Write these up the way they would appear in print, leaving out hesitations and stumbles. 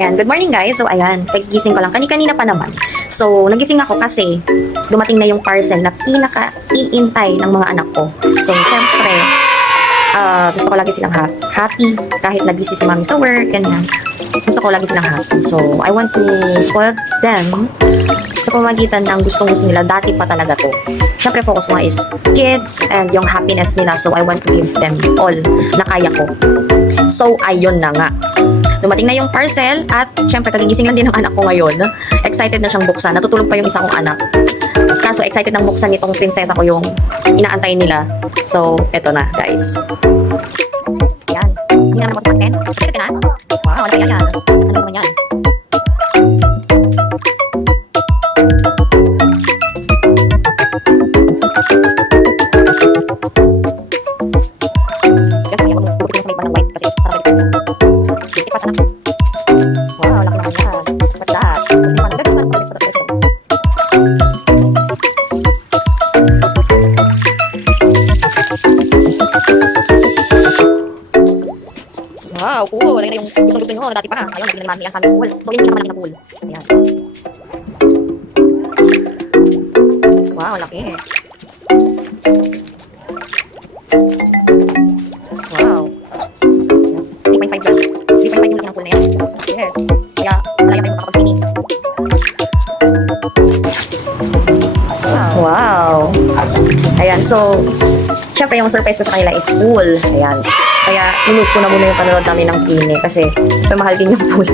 Ayan, good morning guys. So ayan, pagigising ko lang. Kanina pa naman. So nagising ako kasi dumating na yung parcel na pinaka-iintay ng mga anak ko. So syempre, gusto ko lagi silang happy kahit nag-busy si mami sa work, ganyan. Gusto ko lagi silang happy. So I want to spoil them sa pamagitan ng gustong-gusto nila. Dati pa talaga to. Syempre focus ko nga is kids and yung happiness nila. So I want to give them all na kaya ko. So ayun na nga. Dumating na yung parcel at syempre kagigising lang din ng anak ko ngayon. Excited na siyang buksan. Natutulog pa yung isa kong anak. Kaso excited nang buksan nitong prinsesa ko yung inaantay nila. So, eto na guys. Yan. Hindi namin mo sa parcel. Excited ka na? Wow, ano kaya yan? Ano naman yan? Yan, kaya mag-bukit mo sa may bandang white kasi para balik ko. Ipas anak. Wow, laki naman yan. What's that? Wow, cool. Lagi na yung gusto nyo. Dati pa. Ngayon, naging mami ang kami pool. So, yun yung pinakamalaki na pool. Ayan. Wow, laki. Wow. 3.5 lang. 3.5 yung laki ng pool na yan. Yes. Kaya, malaya tayo makapag-swimming. Wow. Ayan, so, syempre yung surprise ko sa kanila is pool. Ayan. Kaya, minove ko na muna yung panonood namin ng sine kasi mahal din yung pool.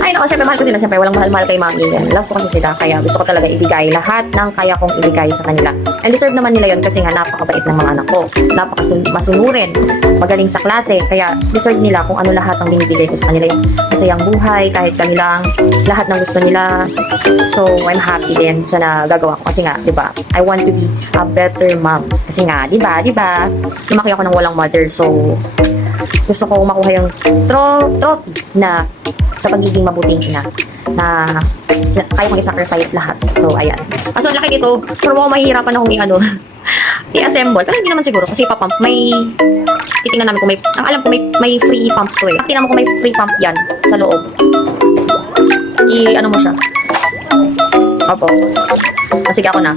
Ay, naku, syempre mahal ko sila. Syempre, walang mahal-mahal kay mami yan. Love ko kasi sila. Kaya gusto ko talaga ibigay lahat ng kaya kong ibigay sa kanila. And deserve naman nila yon kasi nga napakabait ng mga anak ko. Napakasunurin. Magaling sa klase. Kaya deserve nila kung ano lahat ng binibigay ko sa kanila. Yung masayang buhay, kahit kanilang lahat ng gusto nila. So, I'm happy din sa nagagawa ko. Kasi nga, di ba, I want to be a better mom. Kasi nga, di ba, lumaki ako ng walang mother. So, gusto ko makuha yung trophy na sa pagiging mabuting ina na kaya kong i-sacrifice lahat. So, ayan. So, ang laki nito. Pero mo mahihirapan akong i-assemble. Pero hindi naman siguro kasi ipapump. Titingnan namin kung may, ang alam ko may free pump to eh. Tingnan mo kung may free pump yan sa loob. Ano mo siya. Opo. Sige ako na.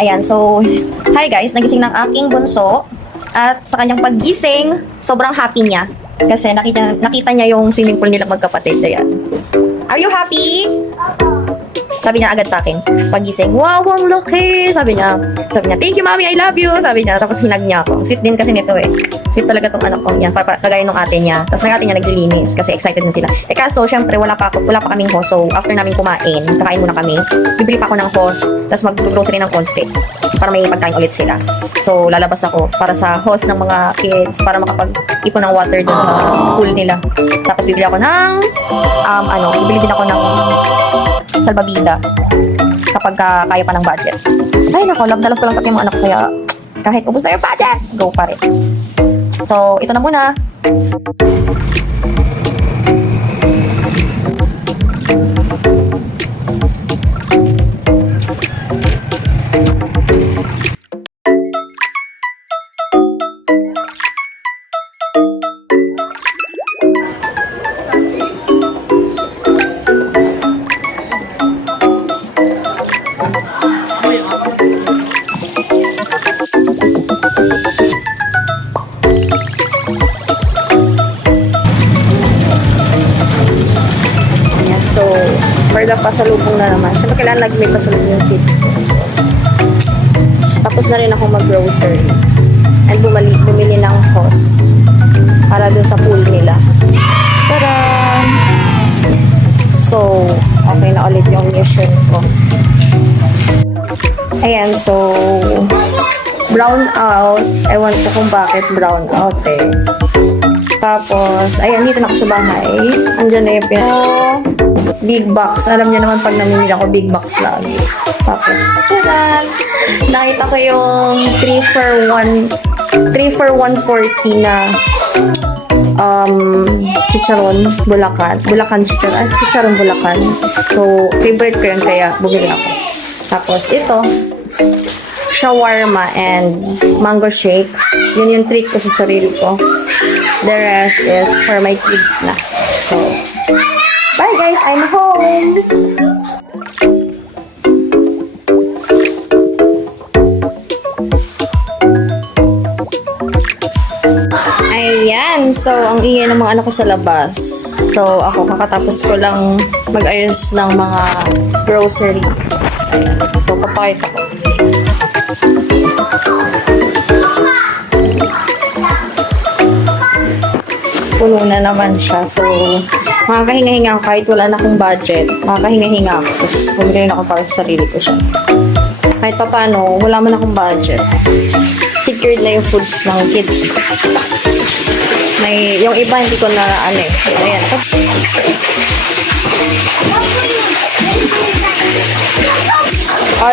Ayan, so, hi guys, nagising ng aking bunso. At sa kanyang paggising, sobrang happy niya. Kasi nakita niya yung swimming pool nila magkapatid. Ayan. Are you happy? Sabi niya agad sa akin, pagising, wow, ang laki! Sabi niya, thank you, mommy, I love you! Sabi niya, tapos hinag niya ako. Sweet din kasi nito eh. Sweet talaga tong anak ko yan, kagaya nung ate niya. Tapos ng ate niya naglilinis kasi excited din sila. Eh kaso, syempre, wala pa kaming hose. So, after namin kumain, kakain muna kami, bibili pa ako ng hose, tapos mag-grocery ng konti para may pagkain ulit sila. So, lalabas ako para sa hose ng mga kids, para makapag-ipon ng water dun sa pool nila. Tapos bibili ako ng, bibili din ako ng salbabida kapag kaya pa ng budget. Ay nako, love na love ko lang pati yung mga anak ko, kaya kahit ubos na yung budget, go pa rin. So, ito na muna. So, for the pasalubong na naman. Siyempre, kailangan lagi may pasalubong yung kids ko. Tapos na rin ako mag-grocery. And bumili ng hose para dun sa pool nila. Tara! So, okay na ulit yung mission ko. Ayan, so, brown out. Ewan ko kung bakit brown out eh. Tapos, ayan, dito na ako sa bahay. Andyan na yung big box. Alam niyo naman pag namimili ako, big box lagi. Tapos, tadaan! Nakita ko yung 3 for 140 na chicharon Bulacan. Chicharon Bulacan. So, favorite ko yun, kaya bumili ako. Tapos, ito, shawarma and mango shake. Yun yung treat ko sa sarili ko. The rest is for my kids na. So, bye guys! I'm home! Ayan! So, ang ingay ng mga anak ko sa labas. So, ako kakatapos ko lang mag-ayos ng mga groceries. Ayan. So, papakita ko. Puno na naman siya. So, makakahinga-hinga ako kahit wala na akong budget. Makakahinga-hinga ako. Tapos, bumili na ako para sa sarili ko siya. Kahit pa paano, wala man akong budget. Secured na yung foods ng kids. Yung iba, hindi ko na, ayan.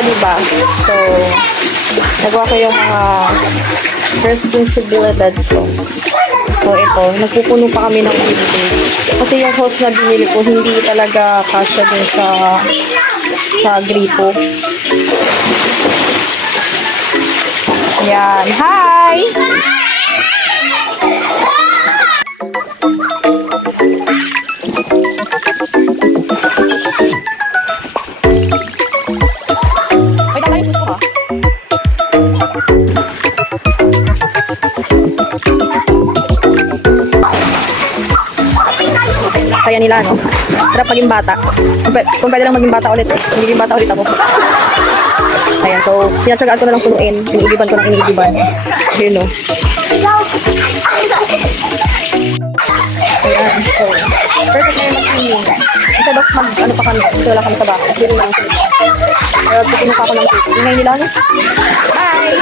Diba? So, nagawa ko yung mga responsibilidad ko. So, ito, nagpupuno pa kami ng tubig. Kasi yung hose na binili ko, hindi talaga kasya din sa gripo. Yan. Hi! Ay, tama yung shoes ko ha? Kaya nila, no? Sarap maging bata. Kung pwede lang maging bata ulit eh. Magiging bata ulit ako. Ayan, so, pinatsagaan ko na lang punuin. Iniigiban ko ng iniigiban. Yun, no? Ayan, so, perfect na yung mag-swimming. Ito daw ano pa kami. Ito wala kami sa bahay. Yun lang. Pero, pinuka ko ng cake. Ingay nila, no? Bye!